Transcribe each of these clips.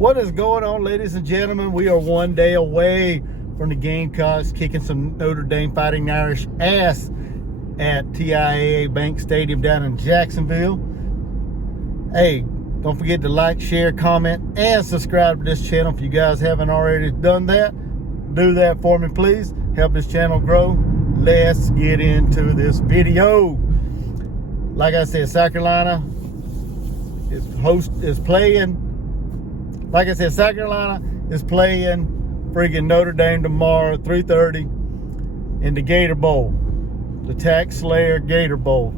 What is going on, ladies and gentlemen? We are one day away from the Gamecocks kicking some Notre Dame Fighting Irish ass at TIAA Bank Stadium down in Jacksonville. Hey, don't forget to like, share, comment, and subscribe to this channel if you guys haven't already done that. Do that for me, please. Help this channel grow. Let's get into this video. Like I said, South Carolina is playing. Like I said, South Carolina is playing freaking Notre Dame tomorrow at 3:30 in the Gator Bowl, the TaxSlayer Gator Bowl.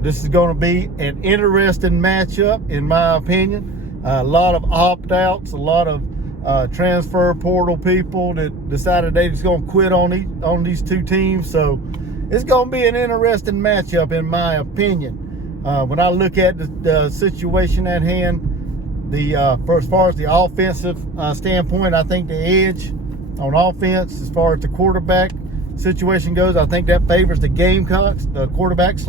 This is going to be an interesting matchup, in my opinion. A lot of opt-outs, a lot of transfer portal people that decided they was going to quit on these two teams. So it's going to be an interesting matchup, in my opinion. When I look at the situation at hand, for as far as the offensive standpoint, I think the edge on offense, as far as the quarterback situation goes, I think that favors the Gamecocks, the quarterback /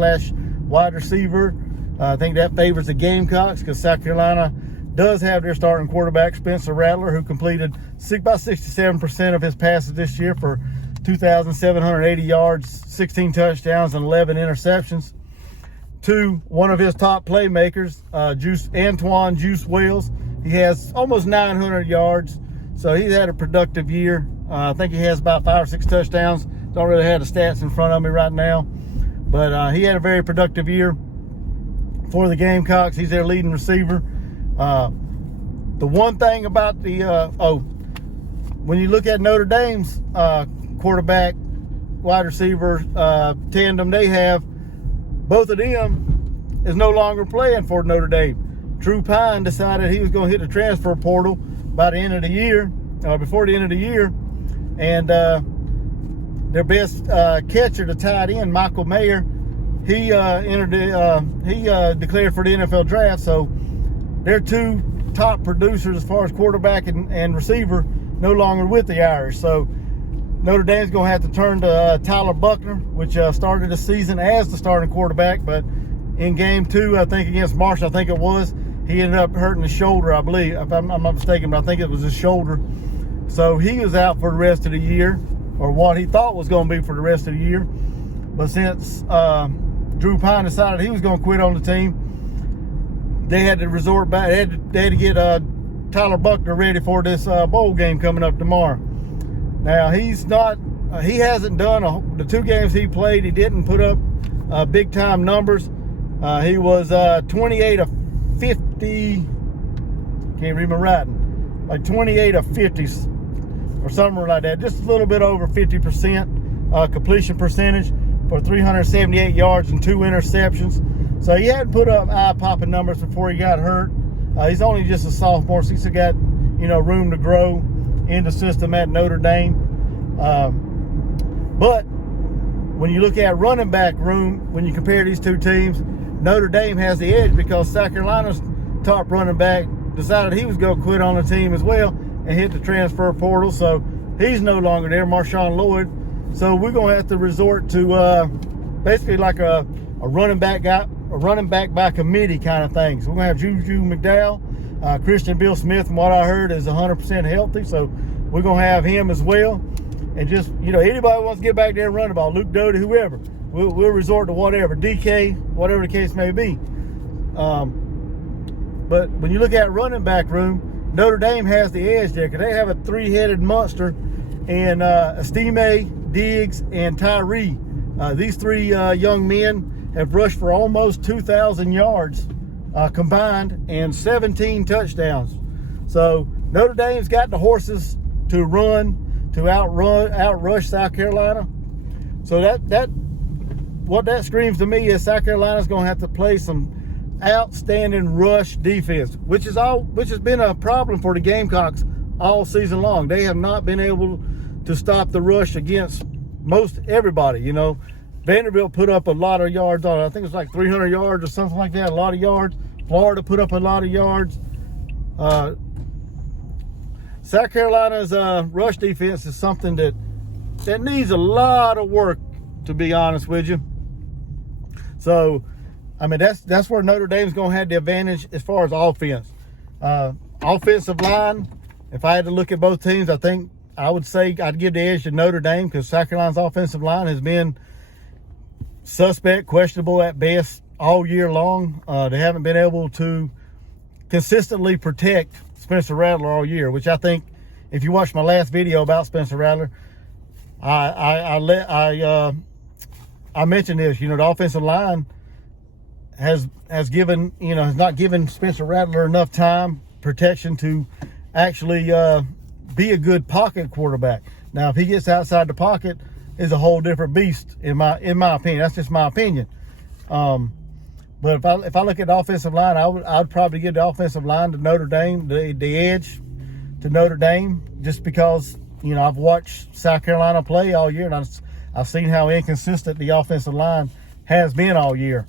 wide receiver. I think that favors the Gamecocks because South Carolina does have their starting quarterback, Spencer Rattler, who completed about 67% of his passes this year for 2,780 yards, 16 touchdowns, and 11 interceptions. To one of his top playmakers, Antoine Juice Wells. He has almost 900 yards, so he's had a productive year. I think he has about 5 or 6 touchdowns. Don't really have the stats in front of me right now, but he had a very productive year for the Gamecocks. He's their leading receiver. The one thing about when you look at Notre Dame's quarterback, wide receiver tandem they have, both of them is no longer playing for Notre Dame. Drew Pine decided he was going to hit the transfer portal by the end of the year, before the end of the year, and their best catcher, the tight end, Michael Mayer, he declared for the NFL draft. So their two top producers as far as quarterback and receiver no longer with the Irish. So Notre Dame's going to have to turn to Tyler Buckner, which started the season as the starting quarterback, but in game 2, I think against Marshall, I think it was, he ended up hurting his shoulder, I believe, if I'm not mistaken, but I think it was his shoulder. So he was out for the rest of the year, or what he thought was going to be for the rest of the year. But since Drew Pine decided he was going to quit on the team, they had to resort back. They had to get Tyler Buckner ready for this bowl game coming up tomorrow. Now, he hasn't done the 2 games he played. He didn't put up big time numbers. He was 28 of 50. Can't read my writing. Like 28 of 50 or something like that. Just a little bit over 50% completion percentage for 378 yards and 2 interceptions. So he hadn't put up eye-popping numbers before he got hurt. He's only just a sophomore, so he's still got room to grow in the system at Notre Dame. But when you look at running back room, when you compare these two teams, Notre Dame has the edge because South Carolina's top running back decided he was going to quit on the team as well and hit the transfer portal. So he's no longer there, Marshawn Lloyd. So we're going to have to resort to basically like a running back by committee kind of thing. So we're going to have Juju McDowell. Christian Bill Smith, from what I heard, is 100% healthy. So we're going to have him as well. And just, anybody wants to get back there and run the ball, Luke Doty, whoever, we'll resort to whatever, DK, whatever the case may be. But when you look at running back room, Notre Dame has the edge there because they have a 3-headed monster in Estime, Diggs, and Tyree. These 3 young men have rushed for almost 2,000 yards combined and 17 touchdowns. So Notre Dame's got the horses to outrush South Carolina. So what that screams to me is South Carolina's going to have to play some outstanding rush defense, which has been a problem for the Gamecocks all season long. They have not been able to stop the rush against most everybody. Vanderbilt put up a lot of yards on it. I think it's like 300 yards or something like that, a lot of yards. Florida put up a lot of yards. South Carolina's rush defense is something that needs a lot of work, to be honest with you. So, I mean, that's where Notre Dame's going to have the advantage as far as offense. offensive line, if I had to look at both teams, I think I would say I'd give the edge to Notre Dame because South Carolina's offensive line has been suspect, questionable at best all year long. They haven't been able to consistently protect Spencer Rattler all year, which I think, if you watched my last video about Spencer Rattler, I mentioned this. You know, the offensive line has not given Spencer Rattler enough time, protection to actually be a good pocket quarterback. Now, if he gets outside the pocket, is a whole different beast in my opinion. That's just my opinion. But if I look at the offensive line, I'd probably give the offensive line to Notre Dame, the edge to Notre Dame, just because, you know, I've watched South Carolina play all year, and I've seen how inconsistent the offensive line has been all year.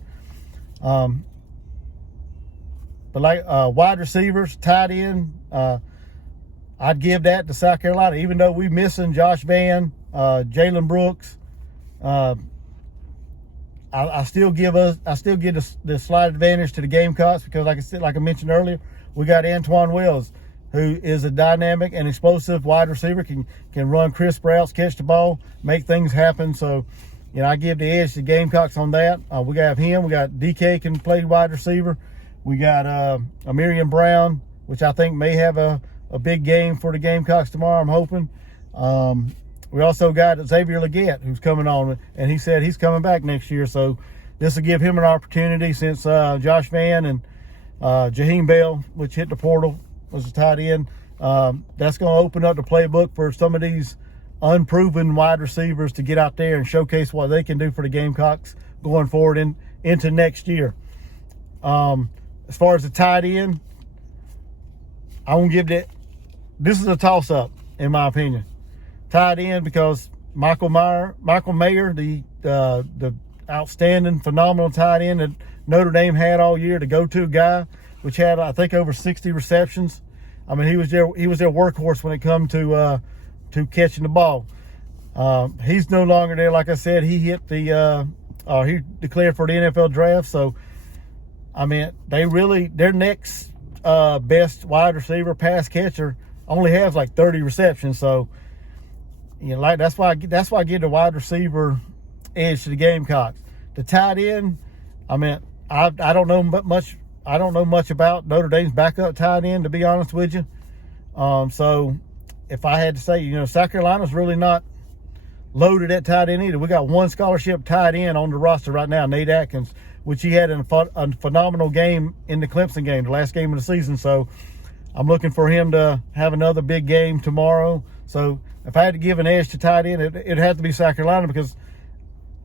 But like wide receivers, tight end, I'd give that to South Carolina, even though we're missing Josh Vann, Jalen Brooks. I still give the slight advantage to the Gamecocks because, like I mentioned earlier, we got Antoine Wells, who is a dynamic and explosive wide receiver, can run crisp routes, catch the ball, make things happen. So, you know, I give the edge to the Gamecocks on that. We got him. We got DK can play wide receiver. We got Amarian Brown, which I think may have a big game for the Gamecocks tomorrow, I'm hoping. We also got Xavier Legette, who's coming on, and he said he's coming back next year. So this will give him an opportunity since Josh Vann and Jaheim Bell, which hit the portal, was a tight end. That's going to open up the playbook for some of these unproven wide receivers to get out there and showcase what they can do for the Gamecocks going forward into next year. As far as the tight end, I won't give that. This is a toss-up, in my opinion. Tight end, because Michael Mayer, the outstanding, phenomenal tight end that Notre Dame had all year, the go-to guy, which had, I think, over 60 receptions. I mean, he was their workhorse when it come to catching the ball. He's no longer there. Like I said, he hit he declared for the NFL draft. So, I mean, their next best wide receiver, pass catcher, only has like 30 receptions. So, you know, like that's why I give the wide receiver edge to the Gamecocks. The tight end, I mean, I don't know much. I don't know much about Notre Dame's backup tight end, to be honest with you. So if I had to say, you know, South Carolina's really not loaded at tight end either. We got one scholarship tight end on the roster right now, Nate Atkins, which he had a phenomenal game in the Clemson game, the last game of the season. So I'm looking for him to have another big game tomorrow. So if I had to give an edge to tight end, it'd have to be South Carolina, because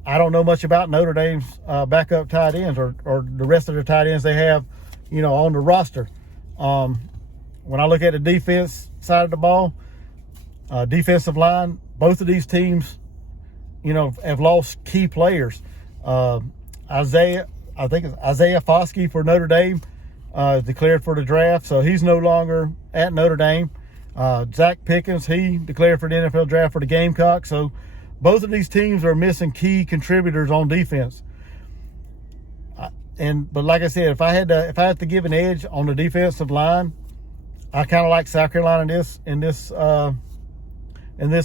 I don't know much about Notre Dame's backup tight ends or the rest of the tight ends they have, you know, on the roster. When I look at the defense side of the ball, defensive line, both of these teams, you know, have lost key players. Isaiah Foskey for Notre Dame declared for the draft, so he's no longer at Notre Dame. Zach Pickens, he declared for the NFL draft for the Gamecocks. So both of these teams are missing key contributors on defense. But like I said, if I had to give an edge on the defensive line, I kind of like South Carolina in this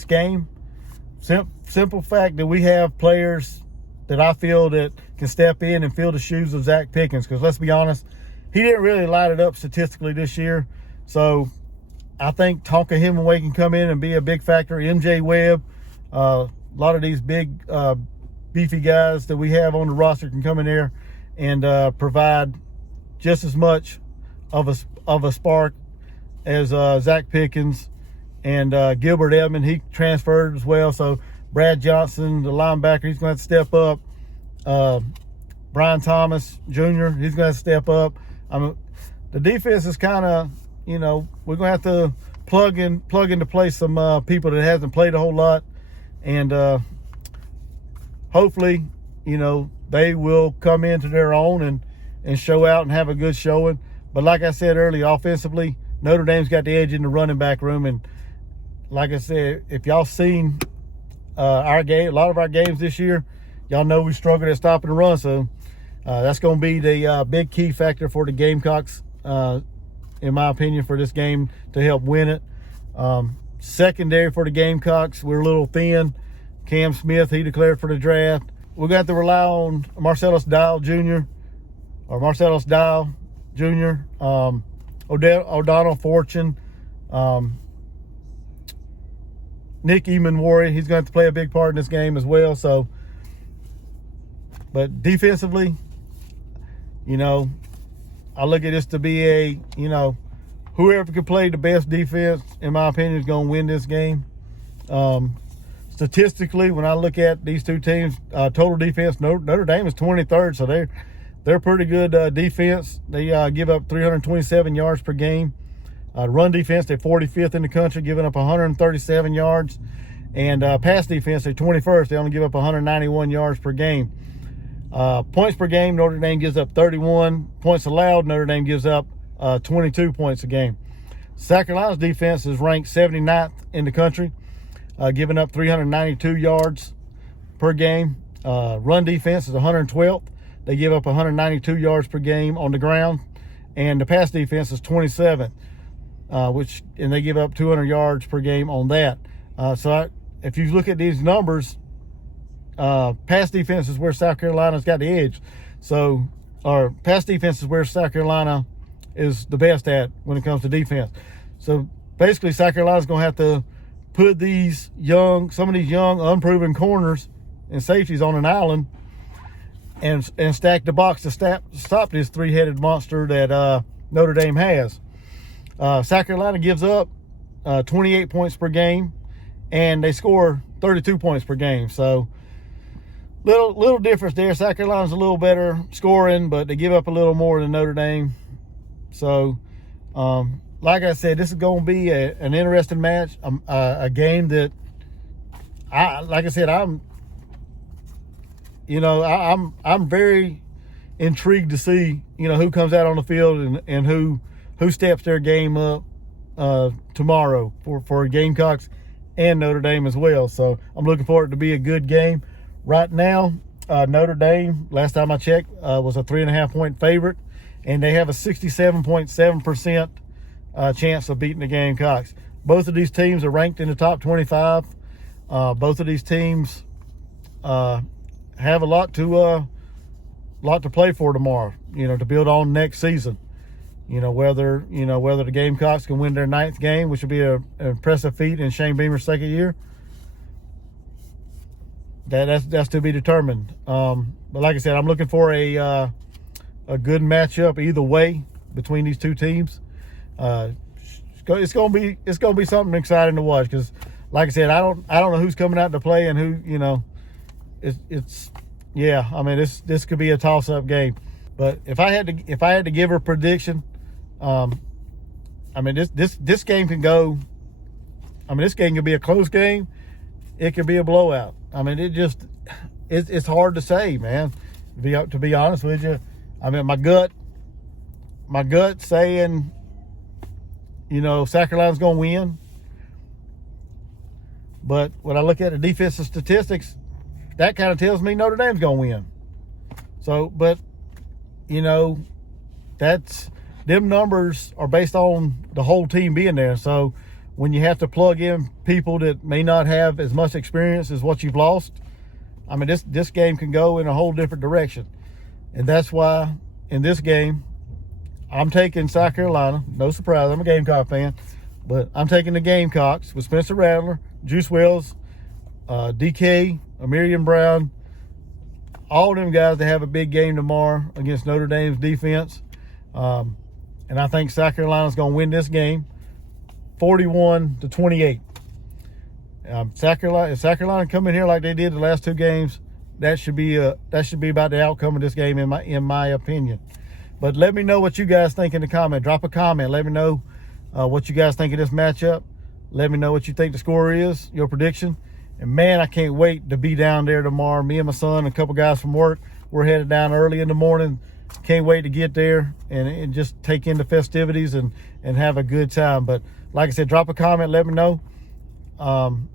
game. Simple fact that we have players that I feel that can step in and fill the shoes of Zach Pickens. Because let's be honest, he didn't really light it up statistically this year. So I think Tonka Hemingway can come in and be a big factor. MJ Webb, a lot of these big, beefy guys that we have on the roster can come in there and provide just as much of a spark as Zach Pickens and Gilbert Edmond. He transferred as well. So Brad Johnson, the linebacker, he's going to step up. Brian Thomas Jr., he's going to step up. The defense is kind of, you know, we're going to have to plug into place some people that hasn't played a whole lot. And hopefully, you know, they will come into their own and show out and have a good showing. But like I said earlier, offensively, Notre Dame's got the edge in the running back room. And like I said, if y'all seen our game, a lot of our games this year, y'all know we struggled at stopping the run. So that's going to be the big key factor for the Gamecocks in my opinion, for this game to help win it. Secondary for the Gamecocks, we're a little thin. Cam Smith, he declared for the draft. We're going to have to rely on Marcellus Dial Jr. O'Donnell Fortune, Nick Eamon-Warrior. He's going to have to play a big part in this game as well. So, but defensively, you know, I look at this to be a, you know, whoever can play the best defense, in my opinion, is going to win this game. Statistically, when I look at these two teams, total defense, Notre Dame is 23rd, so they're pretty good defense. They give up 327 yards per game. Run defense, they're 45th in the country, giving up 137 yards. And pass defense, they're 21st. They only give up 191 yards per game. Points per game, Notre Dame gives up 31. Points allowed, Notre Dame gives up 22 points a game. South Carolina's defense is ranked 79th in the country, giving up 392 yards per game. Run defense is 112th. They give up 192 yards per game on the ground. And the pass defense is 27th, and they give up 200 yards per game on that. If you look at these numbers, pass defense is where South Carolina's got the edge. Or pass defense is where South Carolina is the best at when it comes to defense. So basically, South Carolina's going to have to put some of these young, unproven corners and safeties on an island and stack the box to stop this three-headed monster that Notre Dame has. South Carolina gives up 28 points per game, and they score 32 points per game. So little difference there. South Carolina's a little better scoring, but they give up a little more than Notre Dame. So, like I said, this is going to be an interesting match, a game that I'm very intrigued to see, you know, who comes out on the field and who steps their game up tomorrow for Gamecocks and Notre Dame as well. So I'm looking for it to be a good game. Right now, Notre Dame, last time I checked, was a 3.5-point favorite, and they have a 67.7% chance of beating the Gamecocks. Both of these teams are ranked in the top 25. Both of these teams have a lot to play for tomorrow, you know, to build on next season. Whether the Gamecocks can win their 9th game, which would be an impressive feat in Shane Beamer's 2nd year. That's to be determined. But like I said, I'm looking for a good matchup either way between these two teams. It's gonna be something exciting to watch, because, like I said, I don't know who's coming out to play and who, you know. This could be a toss-up game. But if I had to give a prediction, this game can go. This game can be a close game. It could be a blowout. It's hard to say, man. To be honest with you, my gut saying, you know, South Carolina's going to win. But when I look at the defensive statistics, that kind of tells me Notre Dame's going to win. So, but, you know, them numbers are based on the whole team being there. So when you have to plug in people that may not have as much experience as what you've lost, this game can go in a whole different direction. And that's why in this game, I'm taking South Carolina. No surprise, I'm a Gamecock fan. But I'm taking the Gamecocks with Spencer Rattler, Juice Wells, DK, Amirian Brown, all of them guys that have a big game tomorrow against Notre Dame's defense. And I think South Carolina's going to win this game 41-28. If South Carolina come in here like they did the last two games, that should be about the outcome of this game in my opinion. But let me know what you guys think in the comment. Drop a comment. Let me know what you guys think of this matchup. Let me know what you think the score is, your prediction. And man, I can't wait to be down there tomorrow. Me and my son and a couple guys from work, we're headed down early in the morning. Can't wait to get there and just take in the festivities and have a good time. But like I said, drop a comment. Let me know.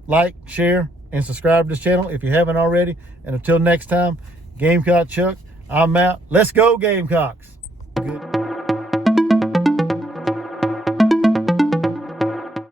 Like, share, and subscribe to this channel if you haven't already. And until next time, Gamecock Chuck, I'm out. Let's go, Gamecocks.